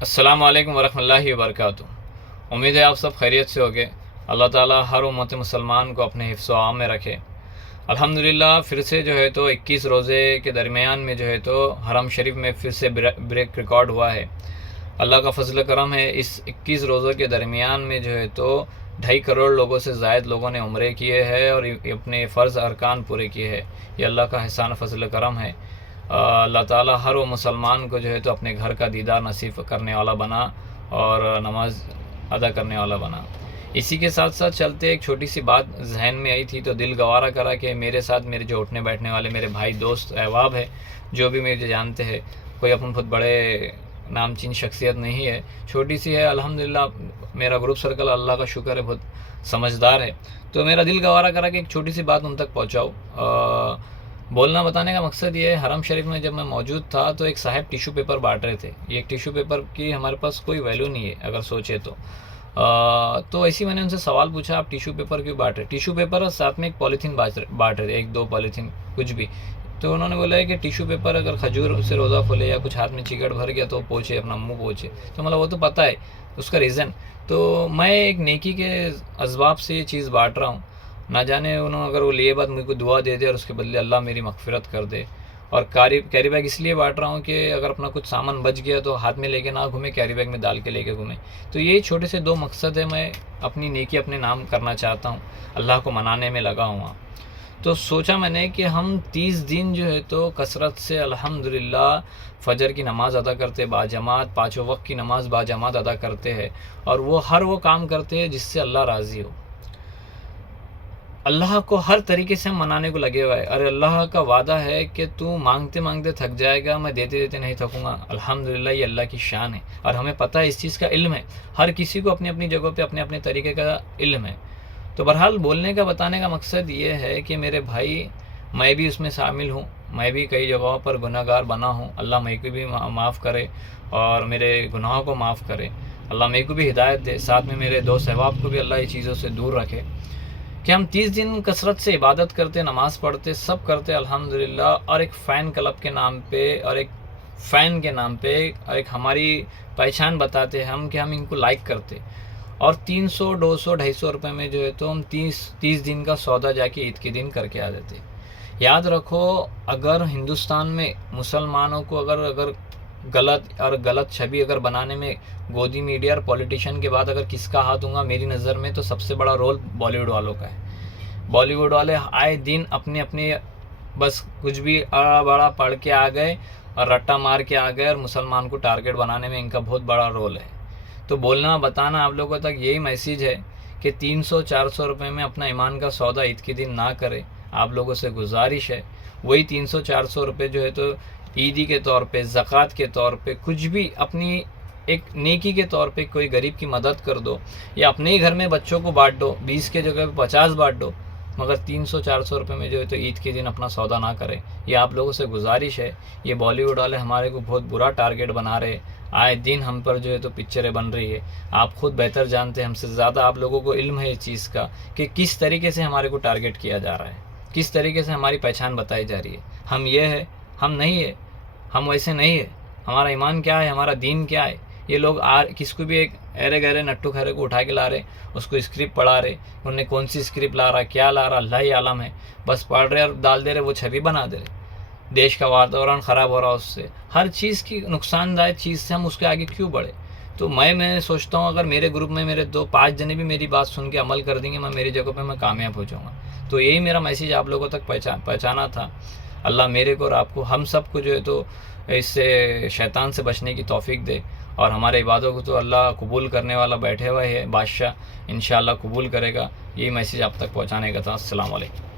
अस्सलाम वालेकुम वरहमतुल्लाहि वबरकातुहू। उम्मीद है आप सब खैरियत से होगे। अल्लाह ताला हर उम्मत मुसलमान को अपने हिफ्ज़ व आम में रखे। अल्हम्दुलिल्लाह फिर से जो है तो 21 रोज़े के दरमियान में जो है तो हरम शरीफ में फिर से ब्रेक रिकॉर्ड हुआ है। अल्लाह का फजल करम है, इस 21 रोज़ों के दरमियान में जो है तो 2.5 करोड़ लोगों से ज़ायद लोगों ने उम्रे किए हैं और अपने फ़र्ज़ अरकान पूरे किए हैं। ये अल्लाह का एहसान फजल करम है। अल्लाह ताला हर वो मुसलमान को जो है तो अपने घर का दीदार नसीब करने वाला बना और नमाज अदा करने वाला बना। इसी के साथ साथ चलते एक छोटी सी बात जहन में आई थी तो दिल गवारा करा कि मेरे साथ मेरे जो उठने बैठने वाले मेरे भाई दोस्त अहबाब है, जो भी मुझे जानते हैं, कोई अपन बहुत बड़े नामचीन शख्सियत नहीं है, छोटी सी है। अल्हम्दुलिल्लाह मेरा ग्रुप सर्कल अल्लाह का शुक्र है बहुत समझदार है। तो मेरा दिल गवारा करा कि एक छोटी सी बात उन तक पहुँचाऊँ। बोलना बताने का मकसद ये है, हरम शरीफ में जब मैं मौजूद था तो एक साहब टिशू पेपर बांट रहे थे। ये एक टिशू पेपर की हमारे पास कोई वैल्यू नहीं है अगर सोचे तो ऐसे मैंने उनसे सवाल पूछा, आप टिशू पेपर क्यों बांट रहे? टिशू पेपर और साथ में एक पॉलीथीन बांट रहे थे, 1-2 पॉलीथीन कुछ भी। तो उन्होंने बोला है कि टिशू पेपर अगर खजूर से रोज़ा खोले या कुछ हाथ में चिकट भर गया तो पोछे, अपना मुँह पोछे। तो मतलब वो तो पता है उसका रीज़न। तो मैं एक नेकी के असबाब से ये चीज़ बांट रहा हूँ। ना जाने उन्होंने अगर वो लिए बात मुझे को दुआ दे दे और उसके बदले अल्लाह मेरी मगफिरत कर दे। और कैरी बैग इसलिए बांट रहा हूँ कि अगर अपना कुछ सामान बच गया तो हाथ में लेके ना घूमे, कैरी बैग में डाल के लेके घूमे। तो ये छोटे से 2 मकसद है, मैं अपनी नेकी अपने नाम करना चाहता हूँ, अल्लाह को मनाने में लगा हुआ। तो सोचा मैंने कि हम 30 दिन जो है तो कसरत से अल्हम्दुलिल्लाह फ़जर की नमाज़ अदा करते बाजमात, 5 वक्त की नमाज़ बाजमात अदा करते हैं और वो हर वो काम करते हैं जिससे अल्लाह राज़ी हो। अल्लाह को हर तरीके से हम मनाने को लगे हुए हैं। अरे अल्लाह का वादा है कि तू मांगते मांगते थक जाएगा, मैं देते देते नहीं थकूंगा। अल्हम्दुलिल्लाह ये अल्लाह की शान है और हमें पता है, इस चीज़ का इल्म है। हर किसी को अपनी अपनी जगह पे अपने अपने तरीके का इल्म है। तो बहरहाल बोलने का बताने का मकसद ये है कि मेरे भाई, मैं भी उसमें शामिल हूँ। मैं भी कई जगहों पर गुनहगार बना हूँ। अल्लाह मेरे को भी माफ़ करे और मेरे गुनाहों को माफ़ करे। अल्लाह मेरे को भी हिदायत दे, साथ में मेरे दोस्त अहबाब को भी अल्लाह ये चीज़ों से दूर रखे कि हम 30 दिन कसरत से इबादत करते, नमाज़ पढ़ते, सब करते अल्हम्दुलिल्लाह। और एक फ़ैन क्लब के नाम पे और एक फ़ैन के नाम पे और एक हमारी पहचान बताते हम कि हम इनको लाइक करते। और 300, 200, 250 रुपये में जो है तो हम 30 दिन का सौदा जाके ईद के दिन करके आ जाते। याद रखो, अगर हिंदुस्तान में मुसलमानों को अगर गलत छवि अगर बनाने में गोदी मीडिया और पॉलिटिशियन के बाद अगर किसका हाथ होगा मेरी नज़र में, तो सबसे बड़ा रोल बॉलीवुड वालों का है। बॉलीवुड वाले आए दिन अपने अपने बस कुछ भी अड़ा बड़ा पढ़ के आ गए और रट्टा मार के आ गए और मुसलमान को टारगेट बनाने में इनका बहुत बड़ा रोल है। तो बोलना बताना आप लोगों तक यही मैसेज है कि 300-400 रुपये में अपना ईमान का सौदा ईद के दिन ना करें। आप लोगों से गुजारिश है, वही 300-400 रुपये जो है तो ईदी के तौर पे, ज़कात के तौर पे, कुछ भी अपनी एक नेकी के तौर पे कोई गरीब की मदद कर दो या अपने ही घर में बच्चों को बांट दो। 20 के जगह पे 50 बांट दो, मगर 300-400 रुपये में जो है तो ईद के दिन अपना सौदा ना करें। ये आप लोगों से गुजारिश है। ये बॉलीवुड वाले हमारे को बहुत बुरा टारगेट बना रहे, आए दिन हम पर जो है तो पिक्चरें बन रही है। आप खुद बेहतर जानते हैं, हमसे ज़्यादा आप लोगों को इल्म है इस चीज़ का कि किस तरीके से हमारे को टारगेट किया जा रहा है, किस तरीके से हमारी पहचान बताई जा रही है। हम ये है, हम नहीं है, हम वैसे नहीं है। हमारा ईमान क्या है, हमारा दीन क्या है। ये लोग किसको भी एक अरे गहरे नट्टू खरे को उठा के ला रहे, उसको स्क्रिप्ट पढ़ा रहे, उन्हें कौन सी स्क्रिप्ट ला रहा, क्या ला रहा, अल्लाह ही आलम है। बस पढ़ रहे और डाल दे रहे, वो छवि बना दे रहे। देश का वातावरण ख़राब हो रहा, उससे हर चीज़ की नुकसानदायक चीज़ से हम उसके आगे क्यों बढ़े। तो मैं सोचता हूँ अगर मेरे ग्रुप में मेरे 2-5 जने भी मेरी बात सुन के अमल कर देंगे, मैं मेरी जगह पे मैं कामयाब हो जाऊँगा। तो यही मेरा मैसेज आप लोगों तक पहुँचाना था। अल्लाह मेरे को और आपको, हम सब को जो है तो इससे शैतान से बचने की तौफीक दे और हमारे इबादों को तो अल्लाह कबूल करने वाला बैठे हुआ है बादशाह, इंशाअल्लाह कबूल करेगा। यही मैसेज आप तक पहुँचाने का था। अस्सलाम वालेकुम।